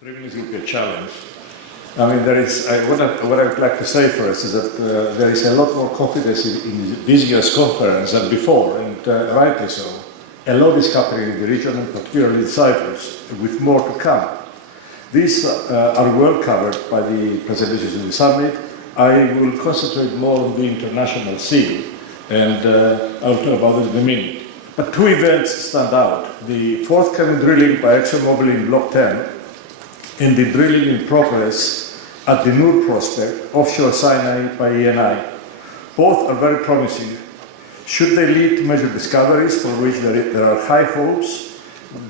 Revenues will be a challenge. I mean, what I would like to say first is that there is a lot more confidence in this year's conference than before, and rightly so. A lot is happening in the region, and particularly in Cyprus, with more to come. These are well covered by the presentations of the summit. I will concentrate more on the international scene, and I'll talk about it in a minute. But two events stand out. The forthcoming drilling by ExxonMobil in Block 10 and the drilling in progress at the Noor prospect offshore Sinai by IENE. Both are very promising. Should they lead to major discoveries for which there are high hopes,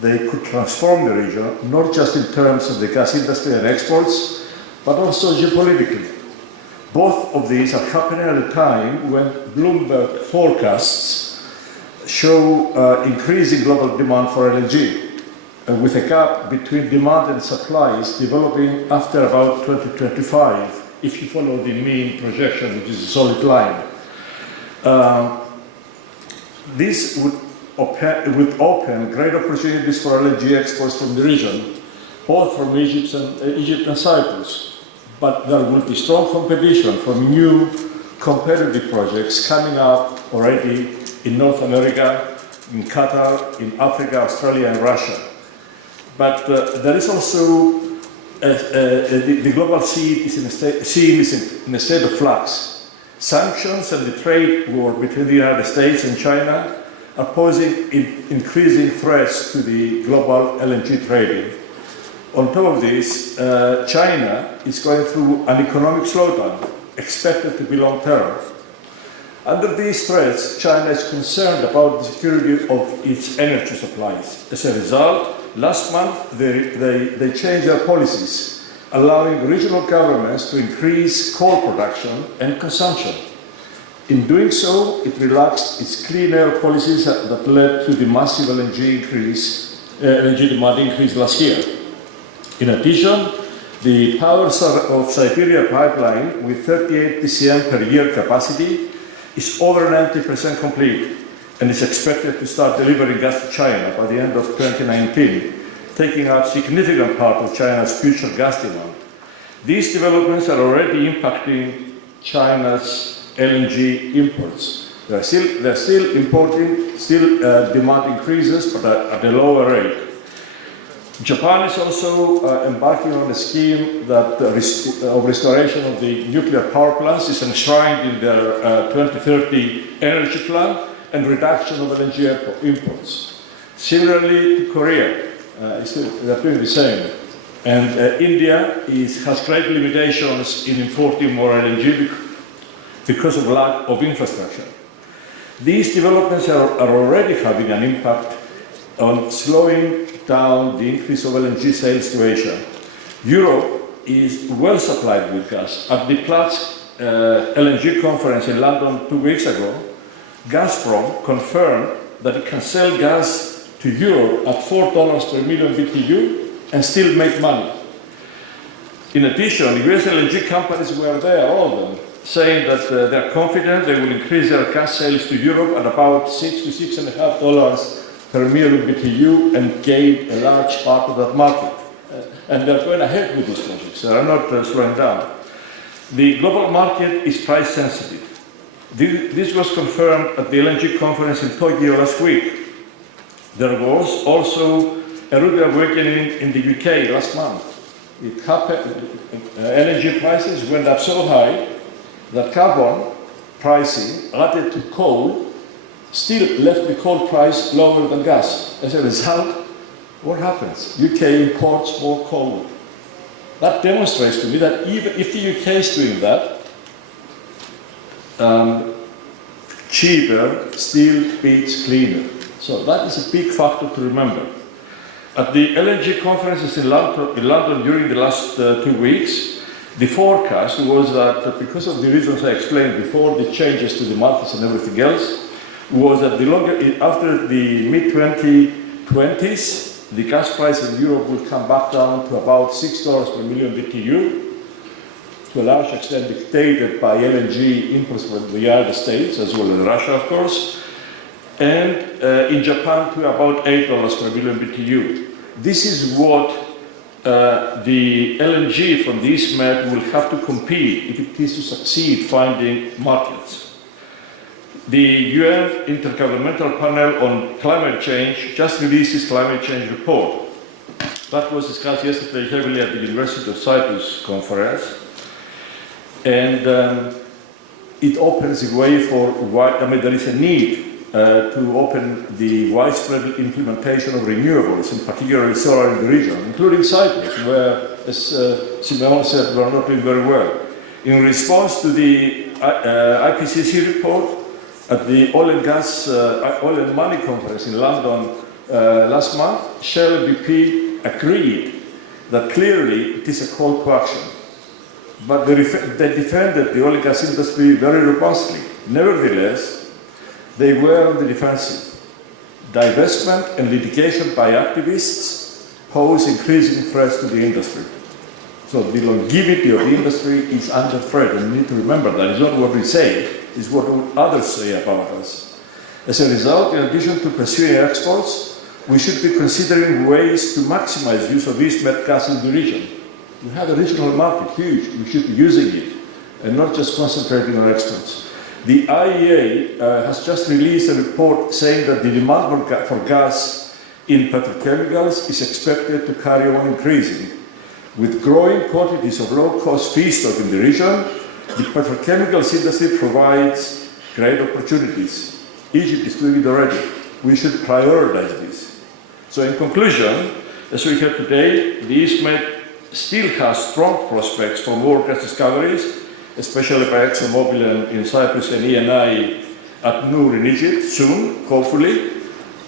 they could transform the region, not just in terms of the gas industry and exports, but also geopolitically. Both of these are happening at a time when Bloomberg forecasts show increasing global demand for LNG, with a gap between demand and supplies developing after about 2025, if you follow the mean projection, which is a solid line. This would open great opportunities for LNG exports from the region, both from Egypt and Cyprus. But there will be strong competition from new competitive projects coming up already in North America, in Qatar, in Africa, Australia, and Russia. But there is also the global scene is in a state of flux. Sanctions and the trade war between the United States and China are posing increasing threats to the global LNG trading. On top of this, China is going through an economic slowdown, expected to be long-term. Under these threats, China is concerned about the security of its energy supplies. As a result, last month they changed their policies, allowing regional governments to increase coal production and consumption. In doing so, it relaxed its clean air policies that led to the massive LNG demand increase last year. In addition, the power of Siberia pipeline, with 38 BCM per year capacity, is over 90% complete and is expected to start delivering gas to China by the end of 2019, taking up a significant part of China's future gas demand. These developments are already impacting China's LNG imports. They're still importing, demand increases, but at a lower rate. Japan is also embarking on a scheme that of restoration of the nuclear power plants is enshrined in their 2030 energy plan and reduction of LNG imports. Similarly to Korea, they're doing the same. And India has great limitations in importing more LNG because of lack of infrastructure. These developments are already having an impact on slowing down the increase of LNG sales to Asia. Europe is well supplied with gas. At the Platts LNG conference in London 2 weeks ago, Gazprom confirmed that it can sell gas to Europe at $4 per million BTU and still make money. In addition, US LNG companies were there, all of them, saying that they're confident they will increase their gas sales to Europe at about $6 to $6.50 per million BTU and gain a large part of that market. And they're going ahead with these projects. They are not slowing down. The global market is price sensitive. This was confirmed at the LNG conference in Tokyo last week. There was also a rude awakening in the UK last month. It happened, LNG prices went up so high that carbon pricing added to coal still left the coal price lower than gas. As a result, what happens? UK imports more coal. That demonstrates to me that even if the UK is doing that, cheaper still beats cleaner. So that is a big factor to remember. At the LNG conferences in London during the last 2 weeks, the forecast was that because of the reasons I explained before, the changes to the markets and everything else, was that after the mid-2020s, the gas price in Europe will come back down to about $6 per million BTU, to a large extent dictated by LNG imports from the United States, as well as Russia, of course, and in Japan to about $8 per million BTU. This is what the LNG from the East Med will have to compete if it is to succeed finding markets. The UN Intergovernmental Panel on Climate Change just released its climate change report. That was discussed yesterday heavily at the University of Cyprus conference. And it opens the way for, there is a need to open the widespread implementation of renewables, in particular solar in the region, including Cyprus, where, as Simeon said, we are not doing very well. In response to the IPCC report, at the Oil and Money Conference in London last month, Shell and BP agreed that clearly it is a call to action. But they defended the oil and gas industry very robustly. Nevertheless, they were on the defensive. Divestment and litigation by activists pose increasing threats to the industry. So the longevity of the industry is under threat, and we need to remember that. It's not what we say, it's what others say about us. As a result, in addition to pursuing exports, we should be considering ways to maximize use of East Med gas in the region. We have a regional market, huge. We should be using it and not just concentrating on exports. The IEA has just released a report saying that the demand for gas in petrochemicals is expected to carry on increasing. With growing quantities of low-cost feedstock in the region, the petrochemicals industry provides great opportunities. Egypt is doing it already. We should prioritize this. So in conclusion, as we heard today, the East Med still has strong prospects for more gas discoveries, especially by ExxonMobil in Cyprus and IENE at Noor in Egypt, soon, hopefully.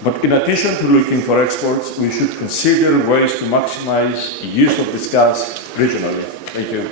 But in addition to looking for exports, we should consider ways to maximize use of this gas regionally. Thank you.